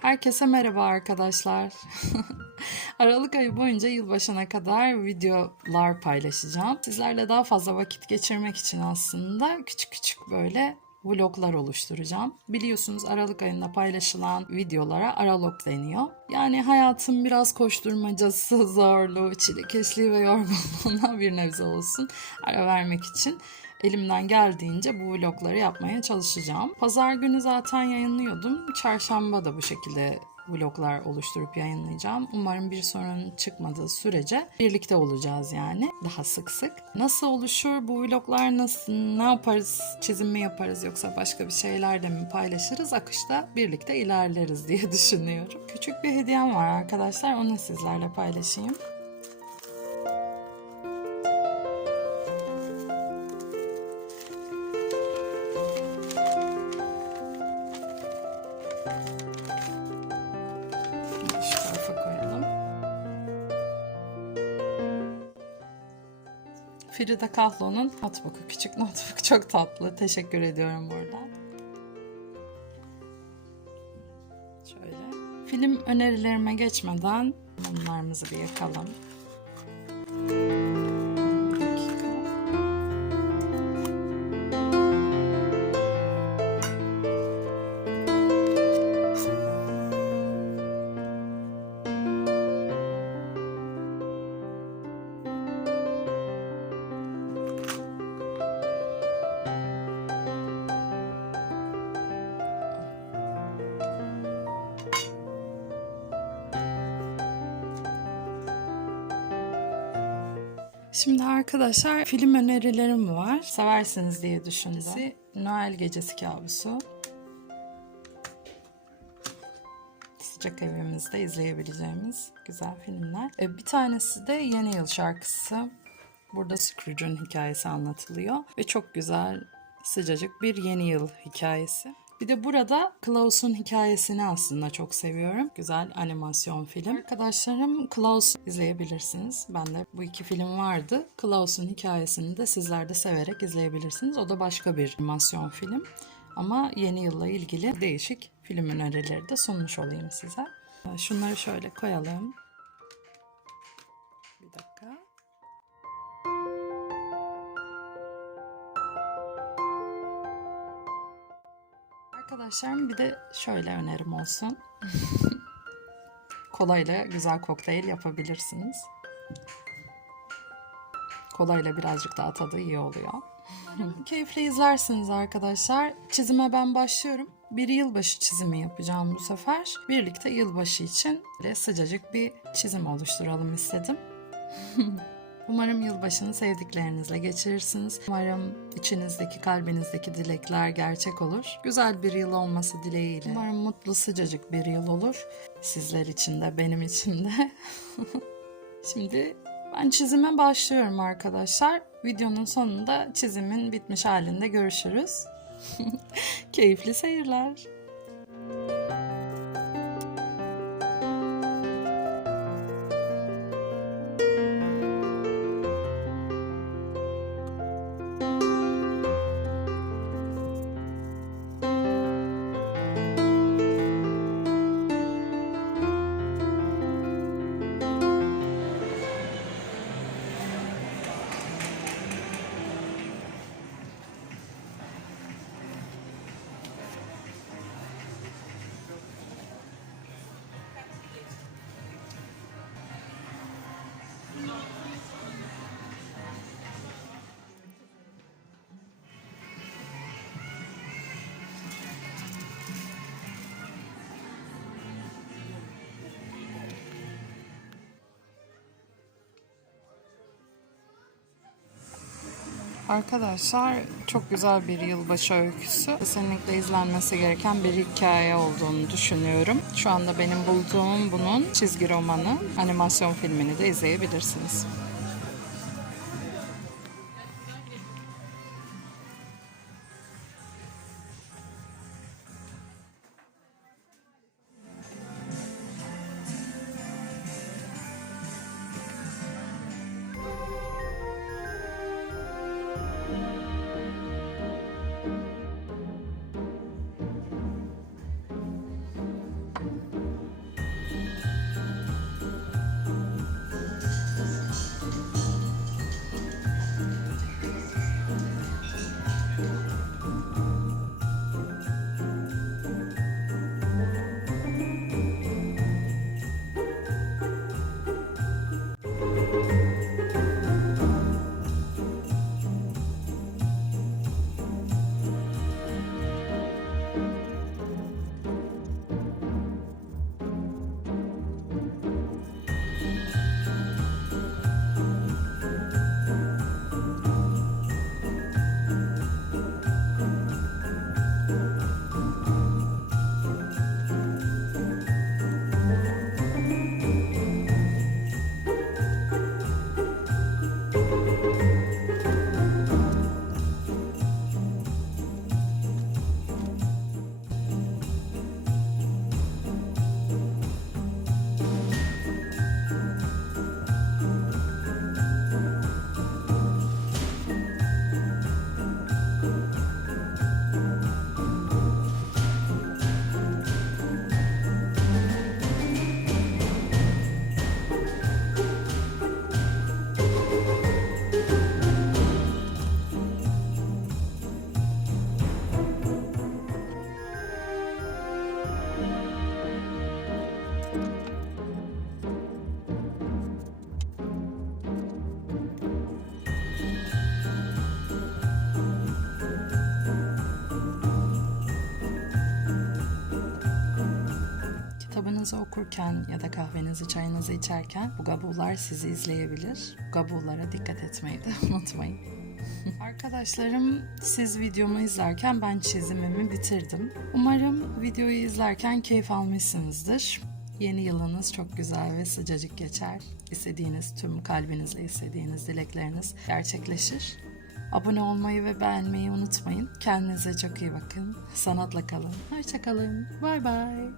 Herkese merhaba arkadaşlar. Aralık ayı boyunca yılbaşına kadar videolar paylaşacağım. Sizlerle daha fazla vakit geçirmek için aslında küçük küçük böyle vloglar oluşturacağım. Biliyorsunuz Aralık ayında paylaşılan videolara aralog deniyor. Yani hayatın biraz koşturmacası, zorluğu, çilekeşliği ve yorgunluğuna bir nebze olsun ara vermek için elimden geldiğince bu vlogları yapmaya çalışacağım. Pazar günü zaten yayınlıyordum. Çarşamba da bu şekilde vloglar oluşturup yayınlayacağım. Umarım bir sorun çıkmadığı sürece birlikte olacağız yani daha sık sık. Nasıl oluşur bu vloglar nasıl ne yaparız çizim mi yaparız yoksa başka bir şeyler de mi paylaşırız akışta birlikte ilerleriz diye düşünüyorum. Küçük bir hediyem var arkadaşlar onu sizlerle paylaşayım. Şu tarafa koyalım. Frida Kahlo'nun notebook'u, küçük notebook çok tatlı. Teşekkür ediyorum buradan. Şöyle. Film önerilerime geçmeden mumlarımızı bir yakalım. Şimdi arkadaşlar film önerilerim var. Seversiniz diye düşündüm. Noel Gecesi Kabusu. Sıcak evimizde izleyebileceğimiz güzel filmler. E, Bir tanesi de Yeni Yıl şarkısı. Burada Scrooge'un hikayesi anlatılıyor ve çok güzel sıcacık bir yeni yıl hikayesi. Bir de burada Klaus'un hikayesini aslında çok seviyorum. Güzel animasyon film. Arkadaşlarım Klaus izleyebilirsiniz. Bende bu iki film vardı. Klaus'un hikayesini de sizler de severek izleyebilirsiniz. O da başka bir animasyon film. Ama yeni yılla ilgili değişik film önerileri de sunmuş olayım size. Şunları şöyle koyalım. Arkadaşlarım bir de şöyle önerim olsun. Kolayla güzel kokteyl yapabilirsiniz. Kolayla birazcık daha tadı iyi oluyor. Keyifle izlersiniz arkadaşlar. Çizime ben başlıyorum. Bir yılbaşı çizimi yapacağım bu sefer. Birlikte yılbaşı için sıcacık bir çizim oluşturalım istedim. Umarım yılbaşını sevdiklerinizle geçirirsiniz. Umarım içinizdeki, kalbinizdeki dilekler gerçek olur. Güzel bir yıl olması dileğiyle. Umarım mutlu, sıcacık bir yıl olur. Sizler için de, benim için de. Şimdi ben çizime başlıyorum arkadaşlar. Videonun sonunda çizimin bitmiş halinde görüşürüz. Keyifli seyirler. Arkadaşlar çok güzel bir yılbaşı öyküsü. Kesinlikle izlenmesi gereken bir hikaye olduğunu düşünüyorum. Şu anda benim bulduğum bunun çizgi romanı, animasyon filmini de izleyebilirsiniz. Kitabınızı okurken ya da kahvenizi çayınızı içerken bu gabullar sizi izleyebilir. Bu gabullara dikkat etmeyi de unutmayın. Arkadaşlarım siz videomu izlerken ben çizimimi bitirdim. Umarım videoyu izlerken keyif almışsınızdır. Yeni yılınız çok güzel ve sıcacık geçer. İstediğiniz tüm kalbinizle istediğiniz dilekleriniz gerçekleşir. Abone olmayı ve beğenmeyi unutmayın. Kendinize çok iyi bakın. Sanatla kalın. Hoşçakalın. Bay bay.